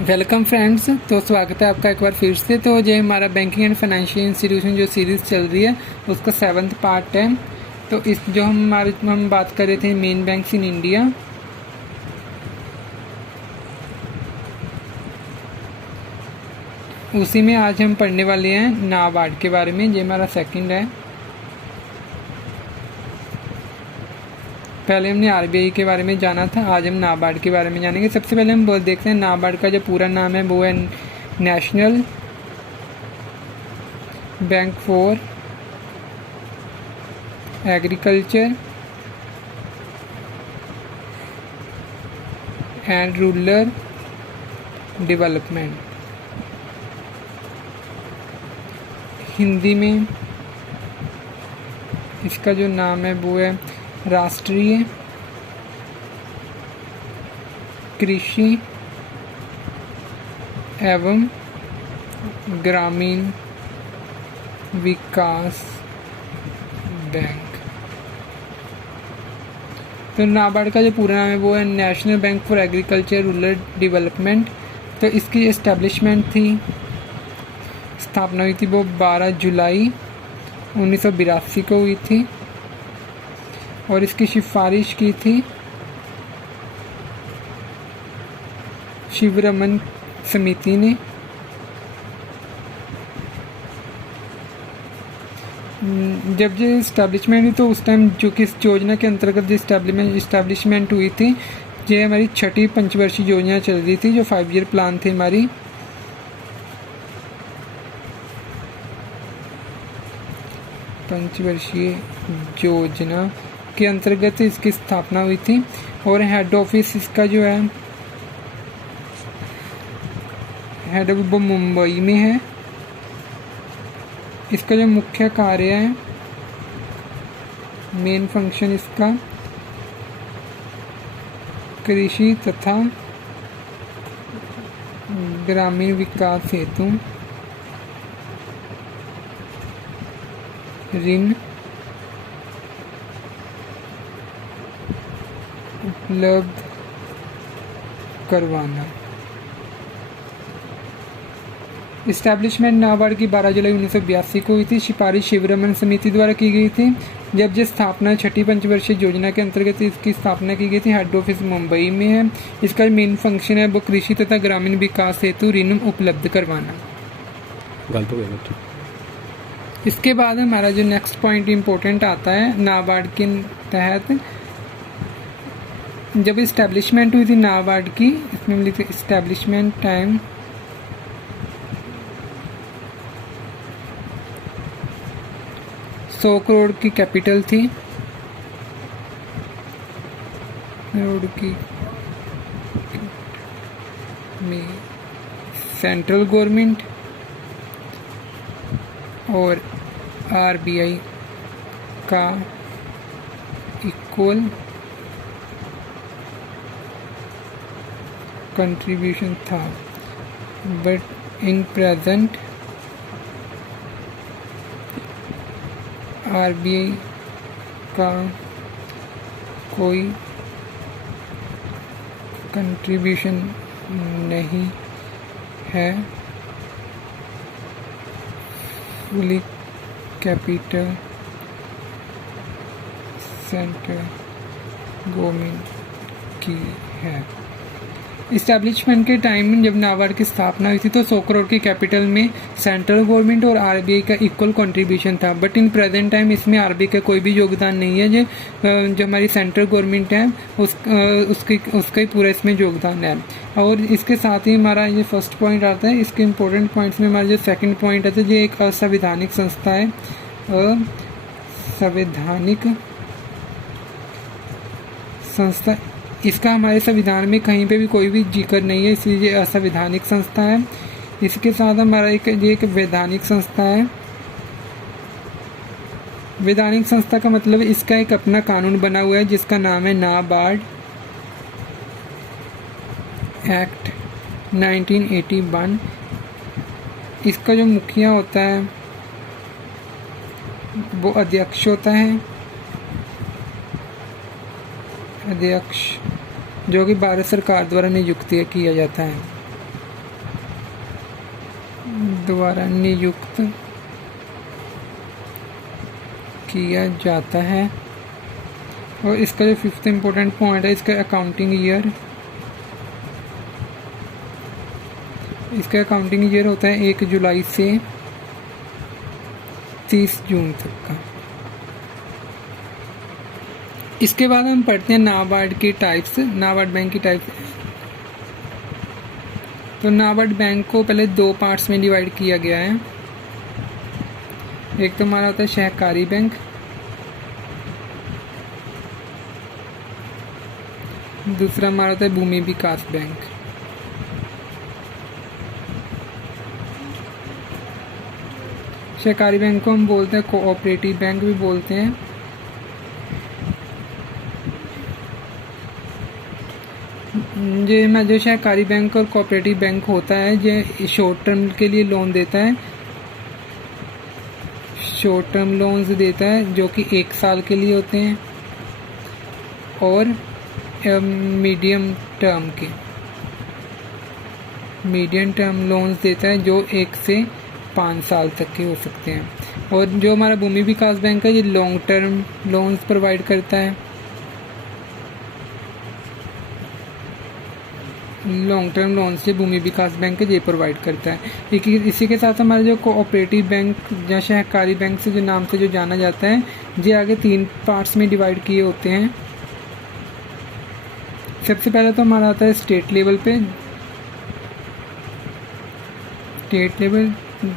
Welcome friends. तो स्वागत है आपका एक बार फिर से। तो ये हमारा बैंकिंग एंड फाइनेंशियल इंस्टीट्यूशन जो सीरीज़ चल रही है उसका 7th पार्ट है। तो इस जो हम बात कर रहे थे मेन बैंक्स इन इंडिया, उसी में आज हम पढ़ने वाले हैं नाबार्ड के बारे में। ये हमारा सेकंड है। पहले हमने आरबीआई के बारे में जाना था, आज हम नाबार्ड के बारे में जानेंगे। सबसे पहले हम देखते हैं नाबार्ड का जो पूरा नाम है वो है national bank for agriculture and rural development. Hindi में इसका जो नाम है वो है राष्ट्रीय कृषि एवं ग्रामीण विकास बैंक। तो नाबार्ड का जो पूरा नाम है वो है national bank for agriculture rural development. तो इसकी एस्टेब्लिशमेंट थी, स्थापना हुई थी वो 12 जुलाई 1982 को हुई थी और इसकी सिफारिश की थी शिवरमन समिति ने। जब ये इस्टेब्लिशमेंट हुई तो उस टाइम जो कि इस योजना के अंतर्गत जो इस्टेब्लिशमेंट हुई थी, ये हमारी छठी पंचवर्षीय योजना चल रही थी, जो 5 ईयर प्लान थी हमारी। पंचवर्षीय योजना के अंतर्गत इसकी स्थापना हुई थी और हेड ऑफिस इसका जो है हेड ऑफ मुंबई में है। इसका जो मुख्य कार्य है, मेन फंक्शन इसका कृषि तथा ग्रामीण विकास हेतु ऋण उपलब्ध करवाना। इस्टेब्लिशमेंट नाबार्ड की 12 जुलाई 1982 को हुई थी। सिफारिश शिवरमन समिति द्वारा की गई थी। जब ये स्थापना छठी पंचवर्षीय योजना के अंतर्गत इसकी स्थापना की गई थी। हेड ऑफिस मुंबई में है। इसका मेन फंक्शन है वो कृषि तथा ग्रामीण विकास हेतु ऋण उपलब्ध करवाना। गलत हो गया। इसके बाद हमारा जो नेक्स्ट पॉइंट इम्पोर्टेंट आता है नाबार्ड के तहत, जब इस्टेब्लिशमेंट हुई थी नाबार्ड की, इसमें हम लिखते इस्टेब्लिशमेंट टाइम 100 करोड़ की कैपिटल थी। करोड़ की में सेंट्रल गवर्नमेंट और आरबीआई का इक्वल कंट्रीब्यूशन था, बट इन प्रेजेंट आरबीआई का कोई कंट्रीब्यूशन नहीं है। फुली कैपिटल सेंट्रल गवर्नमेंट की है। इस्टेब्लिशमेंट के टाइम में जब नाबार्ड की स्थापना हुई थी तो 100 करोड़ की कैपिटल में सेंट्रल गवर्नमेंट और आरबीआई का इक्वल कंट्रीब्यूशन था, बट इन प्रेजेंट टाइम इसमें आरबीआई का कोई भी योगदान नहीं है। जो हमारी सेंट्रल गवर्नमेंट है उसका ही पूरा इसमें योगदान है। और इसके साथ ही हमारा ये फर्स्ट पॉइंट आता है। इसके इम्पोर्टेंट पॉइंट्स में हमारा जो सेकंड पॉइंट आता है, ये एक असंवैधानिक संस्था है। असंवैधानिक संस्था, इसका हमारे संविधान में कहीं पे भी कोई भी जिक्र नहीं है, इसलिए ये असंवैधानिक संस्था है। इसके साथ हमारा एक वैधानिक संस्था है। वैधानिक संस्था का मतलब इसका एक अपना कानून बना हुआ है जिसका नाम है नाबार्ड एक्ट 1981। इसका जो मुखिया होता है वो अध्यक्ष होता है, अध्यक्ष जो कि भारत सरकार द्वारा नियुक्त किया जाता है। द्वारा नियुक्त किया जाता है। और इसका जो फिफ्थ इम्पोर्टेंट पॉइंट है, इसका अकाउंटिंग ईयर, इसका अकाउंटिंग ईयर होता है 1 जुलाई से 30 जून तक का। इसके बाद हम पढ़ते हैं नाबार्ड की टाइप्स, नाबार्ड बैंक की टाइप्स। तो नाबार्ड बैंक को पहले 2 पार्ट्स में डिवाइड किया गया है। एक तो हमारा होता है सहकारी बैंक, दूसरा हमारा होता है भूमि विकास बैंक। सहकारी बैंक को हम बोलते हैं कोऑपरेटिव बैंक भी बोलते हैं। जो सहकारी बैंक और कोऑपरेटिव बैंक होता है, जो शॉर्ट टर्म के लिए लोन देता है, शॉर्ट टर्म लोन्स देता है जो कि 1 साल के लिए होते हैं, और मीडियम टर्म लोन्स देता है जो 1 से 5 साल तक के हो सकते हैं। और जो हमारा भूमि विकास बैंक है, ये लॉन्ग टर्म लोन्स प्रोवाइड करता है। लॉन्ग टर्म लोन से भूमि विकास बैंक ये प्रोवाइड करता है। इसी के साथ हमारा जो कोऑपरेटिव बैंक या सहकारी बैंक से जो नाम से जो जाना जाता है, ये आगे 3 पार्ट्स में डिवाइड किए होते हैं। सबसे पहले तो हमारा आता है स्टेट लेवल पे, स्टेट लेवल।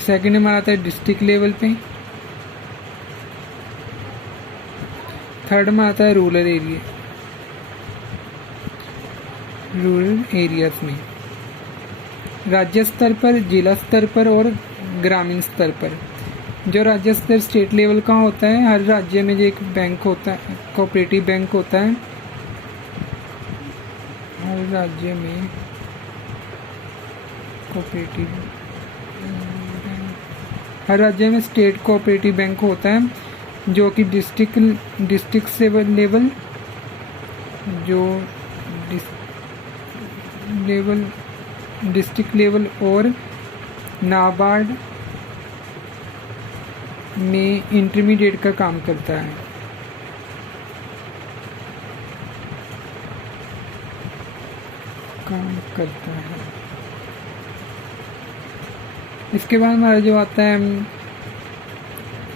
सेकंड हमारा आता है डिस्ट्रिक्ट लेवल पे। थर्ड में आता है रूरल एरियाज में। राज्य स्तर पर, जिला स्तर पर और ग्रामीण स्तर पर। जो राज्य स्तर स्टेट लेवल का होता है, हर राज्य में जो एक बैंक होता है, कोऑपरेटिव बैंक होता है। हर राज्य में कोऑपरेटिव, हर राज्य में स्टेट कोऑपरेटिव बैंक होता है, जो कि डिस्ट्रिक्ट लेवल, जो डिस्ट्रिक्ट लेवल और नाबार्ड में इंटरमीडिएट का काम करता है। इसके बाद हमारा जो आता है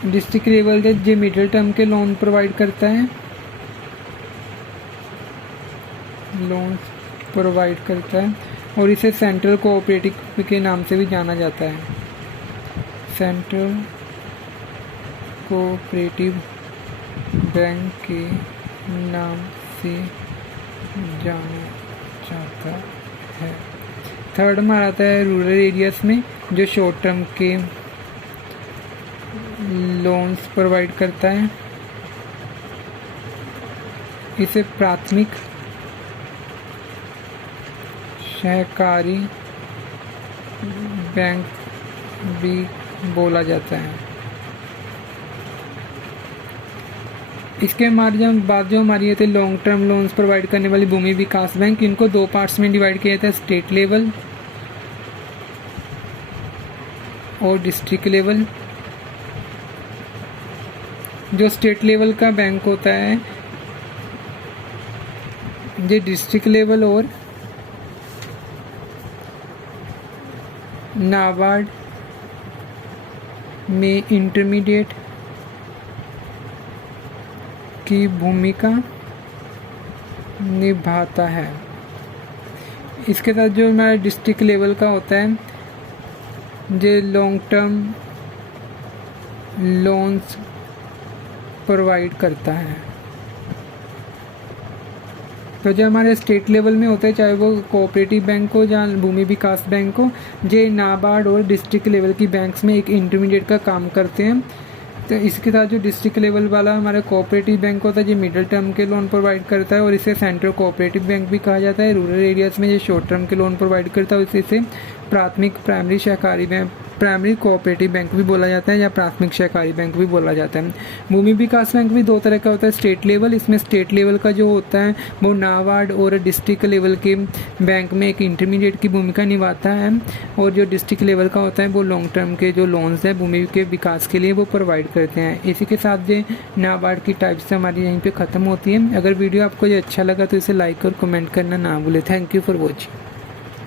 डिस्ट्रिक्ट लेवल, जो मिडिल टर्म के लोन प्रोवाइड करता है, और इसे सेंट्रल कोऑपरेटिव के नाम से भी जाना जाता है। सेंट्रल कोऑपरेटिव बैंक के नाम से जाना जाता है। थर्ड हमारा आता है रूरल एरियाज में, जो शॉर्ट टर्म के लोन्स प्रोवाइड करता है। इसे प्राथमिक सहकारी बैंक भी बोला जाता है। इसके बाद जो हमारी ये थे लॉन्ग टर्म लोन्स प्रोवाइड करने वाली भूमि विकास बैंक, इनको 2 पार्ट्स में डिवाइड किया जाता है, स्टेट लेवल और डिस्ट्रिक्ट लेवल। जो स्टेट लेवल का बैंक होता है, ये डिस्ट्रिक्ट लेवल और नाबार्ड में इंटरमीडिएट की भूमिका निभाता है। इसके साथ जो हमारा डिस्ट्रिक्ट लेवल का होता है, जो लॉन्ग टर्म लोन्स प्रोवाइड करता है। तो जो हमारे स्टेट लेवल में होता है, चाहे वो कोऑपरेटिव बैंक हो या भूमि विकास बैंक हो, जो नाबार्ड और डिस्ट्रिक्ट लेवल की बैंक्स में एक इंटरमीडिएट का काम करते हैं। तो इसके साथ जो डिस्ट्रिक्ट लेवल वाला हमारा कोऑपरेटिव बैंक होता है, जो मिडिल टर्म के लोन प्रोवाइड करता है, और इसे सेंट्रल कोऑपरेटिव बैंक भी कहा जाता है। रूरल एरियाज में जो शॉर्ट टर्म के लोन प्रोवाइड करता है, इसे प्राथमिक प्राइमरी सहकारी बैंक, प्राइमरी कोऑपरेटिव बैंक भी बोला जाता है या प्राथमिक सहकारी बैंक भी बोला जाता है। भूमि विकास बैंक भी दो तरह का होता है, स्टेट लेवल, इसमें स्टेट लेवल का जो होता है वो नाबार्ड और डिस्ट्रिक्ट लेवल के बैंक में एक इंटरमीडिएट की भूमिका निभाता है, और जो डिस्ट्रिक्ट लेवल का होता है वो लॉन्ग टर्म के जो लोन्स हैं भूमि के विकास के लिए वो प्रोवाइड करते हैं। इसी के साथ ये नाबार्ड की टाइप्स हमारी यहीं पे ख़त्म होती है। अगर वीडियो आपको ये अच्छा लगा तो इसे लाइक और कमेंट करना ना भूलें। Thank you for watching.